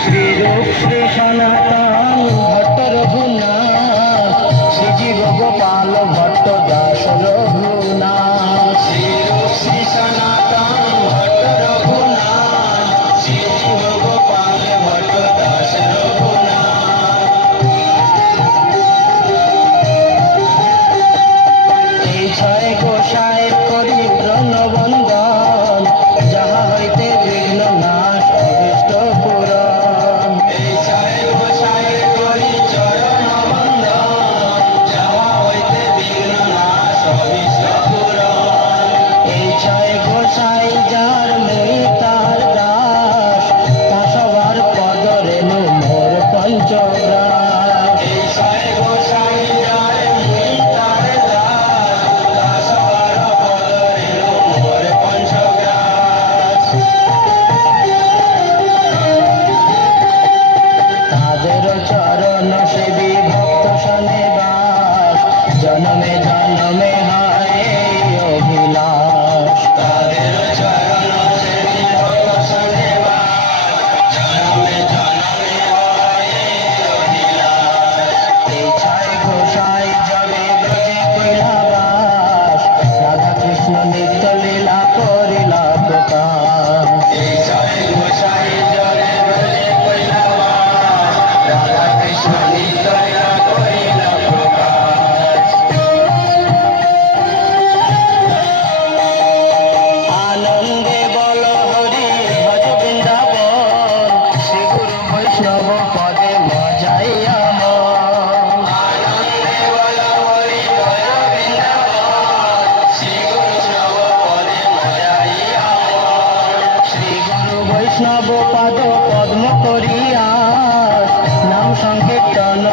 শ্রীরূপ শ্রী সনাতন ভট্ট রঘুনাথ শ্রীজীব গোপাল ভট্ট দাস রঘুনাথ। শ্রীরূপ শ্রী সনাতন ভট্ট রঘুনাথ শ্রীজীব গোপাল ভট্ট দাস রঘুনাথ। এই ছয় গোসাইয়ের করি প্রণবন্দন, যাহা হইতে বিঘ্ন নাশ অভীষ্ট পূরণ। এই ছয় গোসাইয়ের করি চরণ বন্দন, যাহা হইতে বিঘ্ন নাশ অভীষ্ট পূরণ। এই ছয় গোসাই যার মুই তার দাস, তা সবার পদ রেণু মোর পঞ্চগ্রাস। এই ছয় গোসাই যার মুই তার দাস, তা সবার পদ রেণু মোর পঞ্চগ্রাস। তাদের চরণ সেবী ভক্ত শনে বাস, জনমে জনমে হয় এই অভিলাষ। তাদের চরণ সেবী ভক্ত শনে বাস, জনমে জনমে হয় এই অভিলাষ। এই ছয় গোসাই জবে ব্রজে কৈলাবাস, রাধা কৃষ্ণ নিত্য লীলা করিলা প্রকাশ। এই ছয় গোসাই জবে ব্রজে কৈলাবাস, রাধা কৃষ্ণ নিত্য লীলা করিলা প্রকাশ। আনন্দে বল হরি ভজ বৃন্দাবন, শ্রী গুরু বৈষ্ণব পদে মজাইয়া মন। আনন্দে বল হরি ভজ বৃন্দাবন, শ্রী গুরু বৈষ্ণব পদে মজাইয়া মন। শ্রী গুরু বৈষ্ণব পদ পদ্ম করিয়া নাম সংকীর্তন